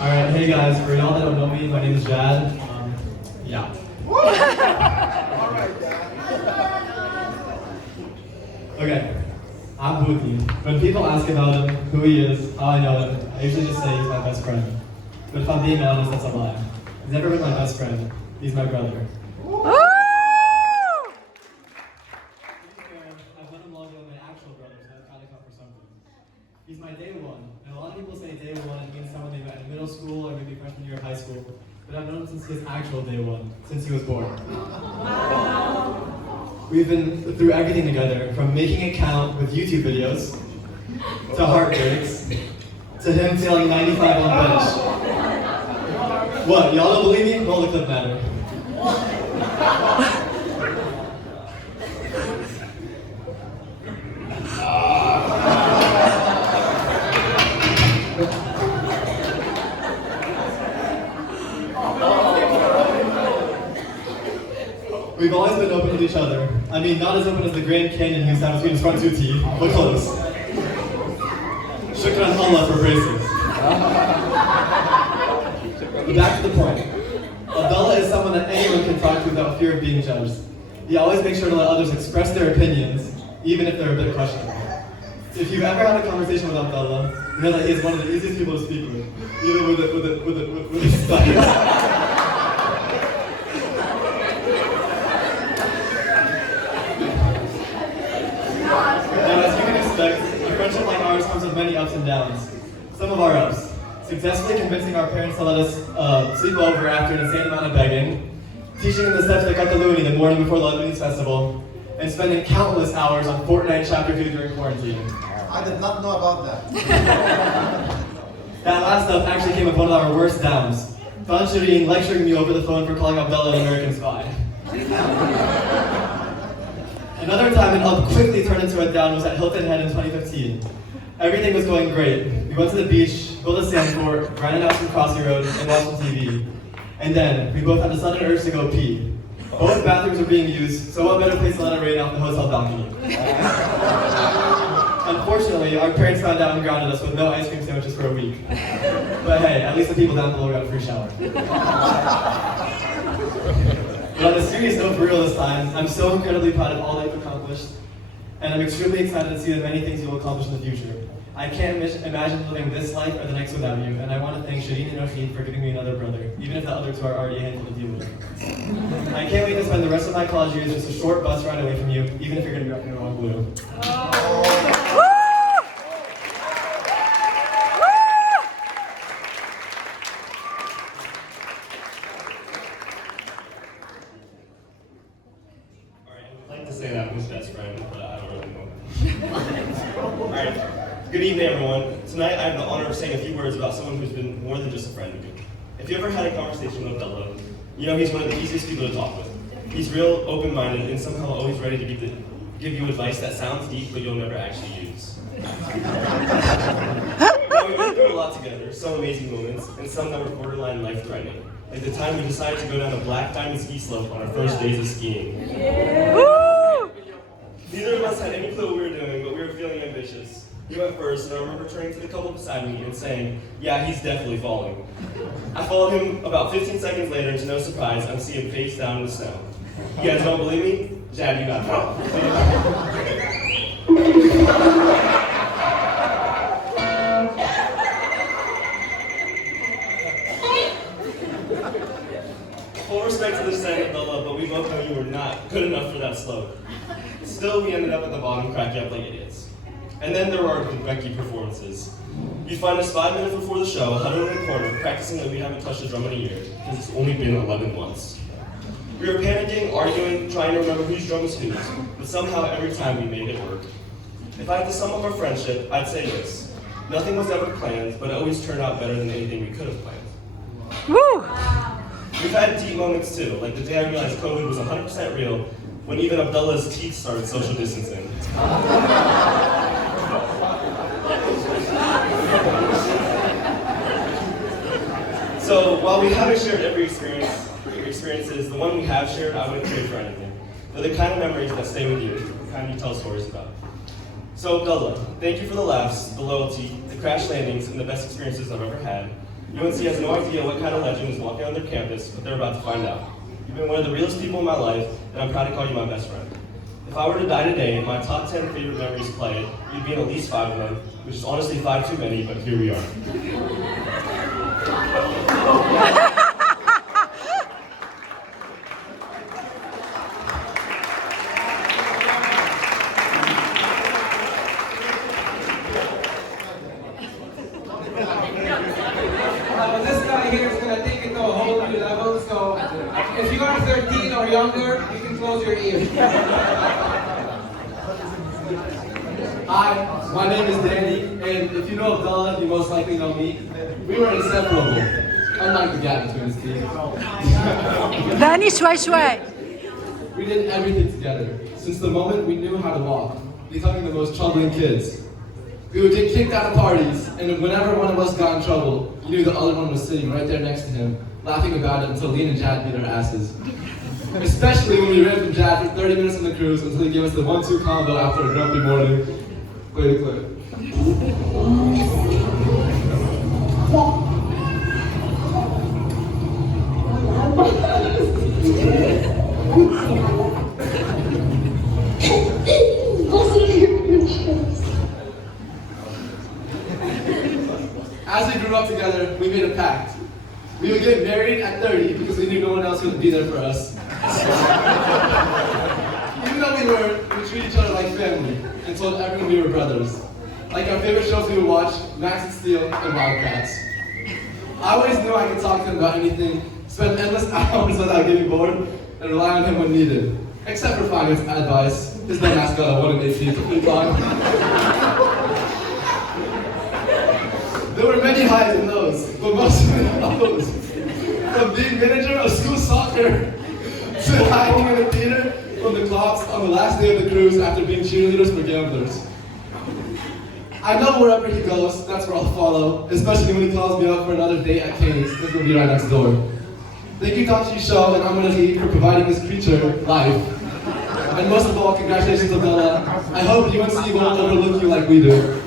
Alright, hey guys, for y'all that don't know me, my name is Jad. Yeah. Okay, I'm Booty. When people ask about him, who he is, how I know him, I usually just say he's my best friend. But if I'm being honest, that's a lie. He's never been my best friend. He's my brother. I've known him longer than my actual brother, so I've got to count for something. He's my day one, and a lot of people say day one means someone they met in middle school or maybe freshman year of high school, but I've known him since his actual day one, since he was born. We've been through everything together, from making it count with YouTube videos, to heartbreaks, to him failing 95 on bench. What, y'all don't believe me? Roll the clip matter. We've always been open with each other. I mean, not as open as the Grand Canyon who's down between his front two teeth, but close. Shukran Allah for braces. But back to the point. Abdallah is someone that anyone can talk to without fear of being judged. He always makes sure to let others express their opinions, even if they're a bit questionable. If you've ever had a conversation with Abdallah, you know that he's one of the easiest people to speak with, even with his studies. A friendship like ours comes with many ups and downs. Some of our ups: successfully convincing our parents to let us sleep over after an insane amount of begging, teaching them the steps that got the Looney the morning before the Lebanese festival, and spending countless hours on Fortnite Chapter 2 during quarantine. I did not know about that. That last up actually came with one of our worst downs. Don Shireen lecturing me over the phone for calling Abdallah an American spy. Another time an up quickly turned into a down was at Hilton Head in 2015. Everything was going great. We went to the beach, built a sand fort, ran out from Crossy Road, and watched some TV. And then, we both had a sudden urge to go pee. Both bathrooms were being used, so what better place to let it rain off the hotel balcony? Unfortunately, our parents found out and grounded us with no ice cream sandwiches for a week. But hey, at least the people down below got a free shower. But on a serious note for real this time, I'm so incredibly proud of all that you've accomplished, and I'm extremely excited to see the many things you'll accomplish in the future. I can't imagine living this life or the next without you, and I want to thank Shireen and Rashid for giving me another brother, even if the other two are already a handful to deal with. I can't wait to spend the rest of my college years just a short bus ride away from you, even if you're going to be rocking the wrong blue. Say that was best friend, but I don't really know. Alright, good evening everyone. Tonight I have the honor of saying a few words about someone who's been more than just a friend to me. If you ever had a conversation with Abdallah, you know he's one of the easiest people to talk with. He's real open-minded and somehow always ready to give you advice that sounds deep but you'll never actually use. Now, we've been through a lot together, some amazing moments, and some that were borderline life-threatening. Like the time we decided to go down a black diamond ski slope on our first days of skiing. Neither of us had any clue what we were doing, but we were feeling ambitious. He went first, and I remember turning to the couple beside me and saying, "Yeah, he's definitely falling." I followed him about 15 seconds later, and to no surprise, I'm seeing him face down in the snow. You guys don't believe me? Jad, you got Full respect to the Senate, Abdallah, but we both know you were not good enough for that slope. Still, we ended up at the bottom, cracking up like idiots. And then there were our Becky performances. You'd find us 5 minutes before the show, huddled in a corner, practicing like we haven't touched a drum in a year, because it's only been 11 months. We were panicking, arguing, trying to remember whose drum was whose, but somehow every time we made it work. If I had to sum up our friendship, I'd say this: nothing was ever planned, but it always turned out better than anything we could have planned. Woo! We've had deep moments too, like the day I realized COVID was 100% real, when even Abdullah's teeth started social distancing. So while we haven't shared every experiences, the one we have shared, I wouldn't trade for anything. They're the kind of memories that stay with you, the kind you tell stories about. So Abdallah, thank you for the laughs, the loyalty, the crash landings, and the best experiences I've ever had. UNC has no idea what kind of legend is walking on their campus, but they're about to find out. You've been one of the realest people in my life, and I'm proud to call you my best friend. If I were to die today and my top 10 favorite memories played, you'd be in at least 5 of them, which is honestly 5 too many, but here we are. This guy here is going to take it to a whole new level, so if you are 13 or younger, you can close your ears. Hi, my name is Danny, and if you know Abdallah, you most likely know me. We were inseparable, unlike the gap between us teams. Danny, sway. We did everything together, since the moment we knew how to walk, becoming the most troubling kids. We would get kicked out of parties, and whenever one of us got in trouble, you knew the other one was sitting right there next to him, laughing about it until Lean and Jad beat our asses. Especially when we ran from Jad for 30 minutes on the cruise until he gave us the 1-2 combo after a grumpy morning. Play the clip. As we grew up together, we made a pact. We would get married at 30 because we knew no one else would be there for us. Even though we treated each other like family and told everyone we were brothers. Like our favorite shows we would watch, Max and Steel and Wildcats. I always knew I could talk to him about anything, spend endless hours without getting bored, and rely on him when needed. Except for finance advice. His dumb ass got a 1 in 18 to flip on. There were many highs and lows, but most of them lows. From being manager of school soccer to hiding in the theater from the cops on the last day of the cruise after being cheerleaders for gamblers. I know wherever he goes, that's where I'll follow, especially when he calls me up for another date at Cane's. That's gonna be right next door. Thank you, Tom Show and I'm gonna leave for providing this creature life. And most of all, congratulations, Abdallah. I hope UNC won't overlook you like we do.